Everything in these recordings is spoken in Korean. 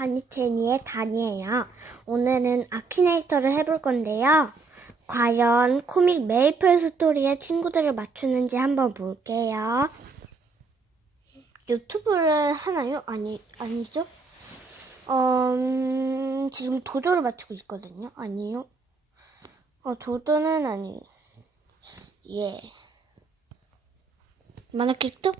다니체니의 단이에요. 오늘은 아키네이터를 해볼 건데요. 과연 코믹 메이플 스토리의 친구들을 맞추는지 한번 볼게요. 유튜브를 하나요? 아니, 아니죠? 음, 지금 도도를 맞추고 있거든요. 아니요. 어, 도도는 아니에요. 예. 만화 캐릭터?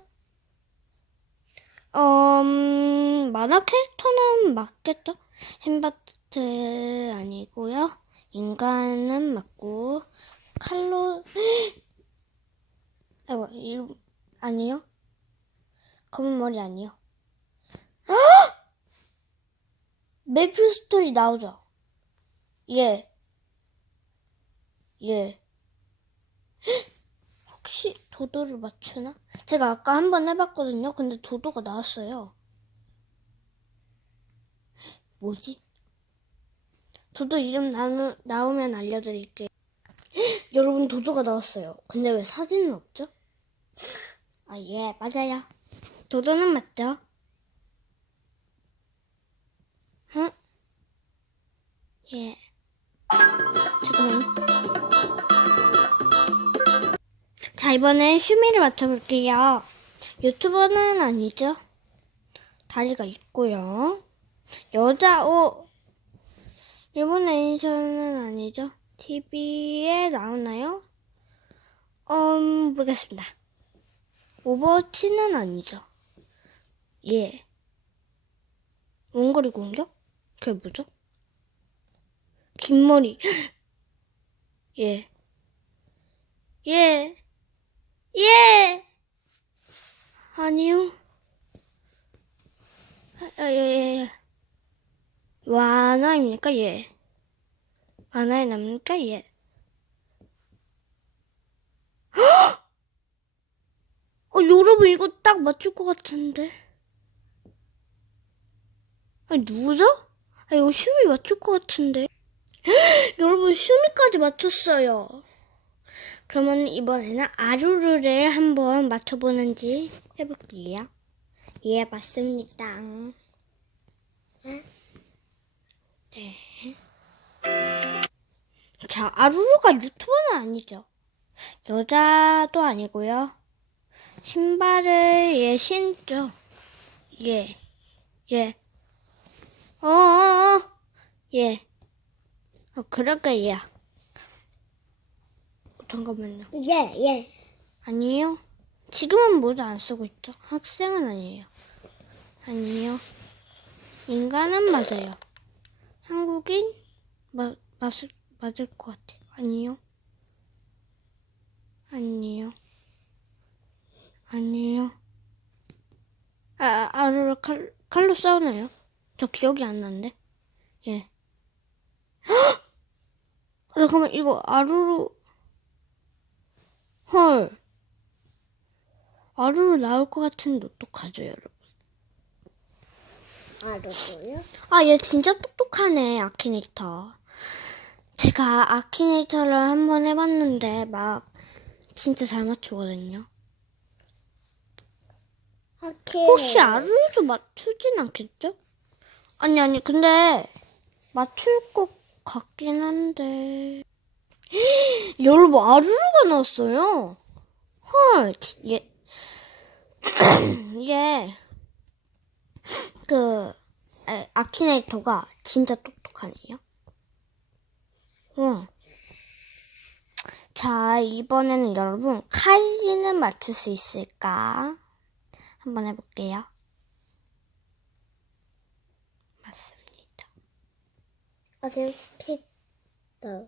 음, 만화 캐릭터는 맞겠죠? 신바트 아니고요. 인간은 맞고 칼로 아이고 이름 아니요. 검은 머리 아니요. 메이플 스토리 나오죠? 예. 예. 혹시 도도를 맞추나? 제가 아까 한 번 해봤거든요. 근데 도도가 나왔어요. 뭐지? 도도 이름 나누, 나오면 알려드릴게요. 여러분 도도가 나왔어요. 근데 왜 사진은 없죠? 아, 예, 맞아요. 도도는 맞죠? 응? 예. 자, 이번엔 슈미를 맞춰볼게요. 유튜버는 아니죠? 다리가 있고요. 여자 옷. 일본 애니션은 아니죠? TV에 나오나요? 음, 모르겠습니다. 오버워치는 아니죠? 예. 원거리 공격? 그게 뭐죠? 긴 머리. 예. 예. 예! 아니요. 아, 예, 예, 예. 완화입니까? 예. 완화에 납니까? 예. 헉! 어, 여러분, 이거 딱 맞출 것 같은데. 아니, 누구죠? 아, 이거 슈미 맞출 것 같은데. 헉! 여러분, 슈미까지 맞췄어요. 그러면 이번에는 아루루를 한번 맞춰보는지 해볼게요. 예, 맞습니다. 네. 자, 아루루가 유튜버는 아니죠. 여자도 아니고요. 신발을 예 신죠. 예, 예. 어, 어, 어. 예. 어, 그럴까요. 잠깐만요. 예, 예. 아니에요. 지금은 모두 안 쓰고 있죠. 학생은 아니에요. 아니에요. 인간은 맞아요. 한국인 마, 맞을, 맞을 것 같아요. 아니요. 아니요. 아니요. 아, 아, 아루라 칼, 칼로 싸우나요? 저 기억이 안 나는데. 예. 헉! 잠깐만, 이거 아루루, 헐. 아루루 나올 것 같은데 어떡하죠, 여러분? 알았어요? 아, 얘 진짜 똑똑하네, 아키네이터. 제가 아키네이터를 한번 해봤는데, 막, 진짜 잘 맞추거든요. 하키. 혹시 아루루도 맞추진 않겠죠? 아니, 아니, 근데, 맞출 것 같긴 한데. 여러분, 아루루가 나왔어요. 헐, 얘, 얘, 그, 에, 아키네이터가 진짜 똑똑하네요. 응. 자, 이번에는 여러분, 카이리는 맞출 수 있을까? 한번 해볼게요. 맞습니다. 어제 피터.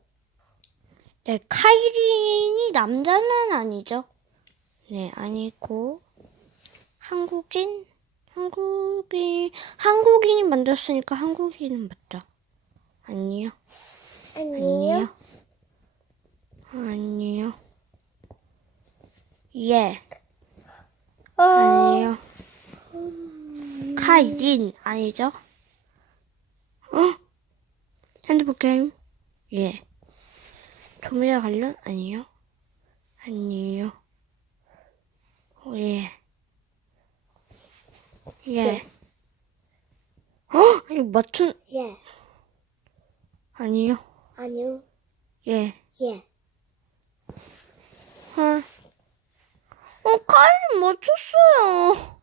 네, 카이린이 남자는 아니죠. 네, 아니고, 한국인? 한국인, 한국인이 만졌으니까 한국인은 맞죠? 아니요. 아니요. 아니요. 예. 어. 아니요. 카이린 아니죠? 어? 핸드폰 게임? 예. 조미료 관련? 아니요. 아니요. 어, 예. 예. 예. 헉! 이거 맞춘, 예. 아니요. 아니요. 예. 예. 헐. 어, 카이는 맞췄어요.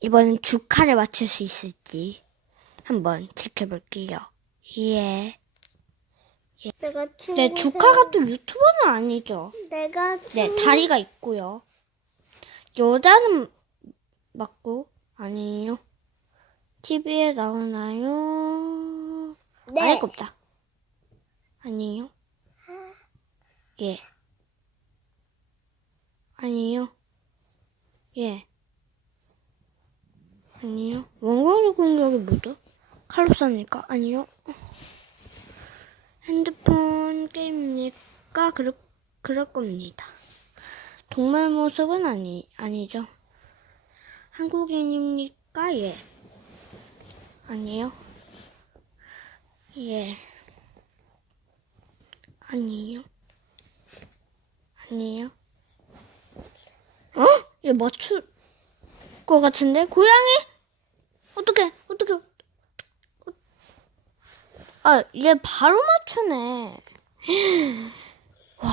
이번엔 주카를 맞출 수 있을지 한번 지켜볼게요. 예. 내가 친구. 네, 주카가 또 유튜버는 아니죠. 내가 네, 친구. 다리가 있고요. 여자는 맞고 아니요. TV에 나오나요? 네. 아이가 없다. 아니요. 예. 아니요. 예. 아니요. 원광의 공격이 뭐죠? 칼로 쏘니까? 아니요. 핸드폰 게임이니까 그럴, 그럴 겁니다. 동물 모습은 아니, 아니죠. 한국인입니까? 예. 아니요. 예. 아니요. 아니요. 어? 얘 맞출 것 같은데? 고양이? 어떡해, 어떡해. 아, 얘 바로 맞추네. 와.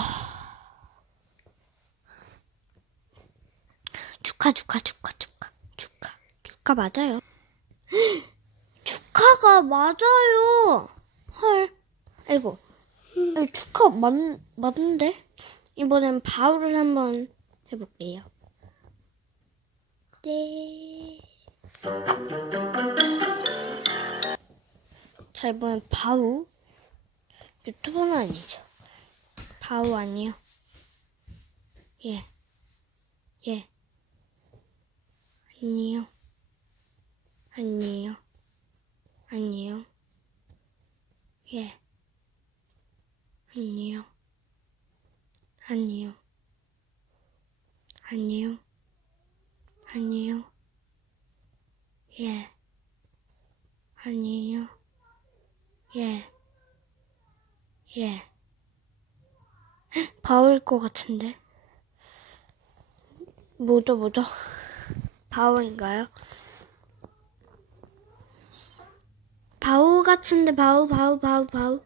축하, 축하, 축하, 축하, 축하. 축하 맞아요. 축하가 맞아요. 헐. 아이고. 아니, 축하 맞, 맞는데? 이번엔 바울을 한번 해볼게요. 네. 자, 이번엔 바우. 유튜버는 아니죠. 바우 아니요. 예. 예. 아니요. 아니요. 아니요. 예. 아니요. 아니요. 아니요. 아니요. 예. 아니요. 예. 예. 바울 것 같은데. 뭐죠, 뭐죠? 바울인가요? 바우 같은데, 바우, 바우, 바우, 바우.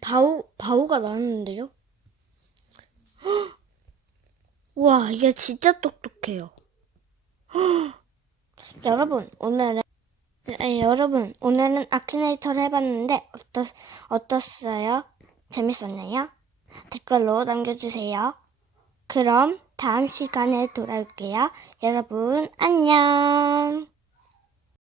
바우, 바우가 나왔는데요? 와, 얘 진짜 똑똑해요. 여러분, 오늘은, 아니, 여러분, 오늘은 아키네이터를 해봤는데, 어떻, 어떻어요? 재밌었나요? 댓글로 남겨주세요. 그럼 다음 시간에 돌아올게요. 여러분, 안녕!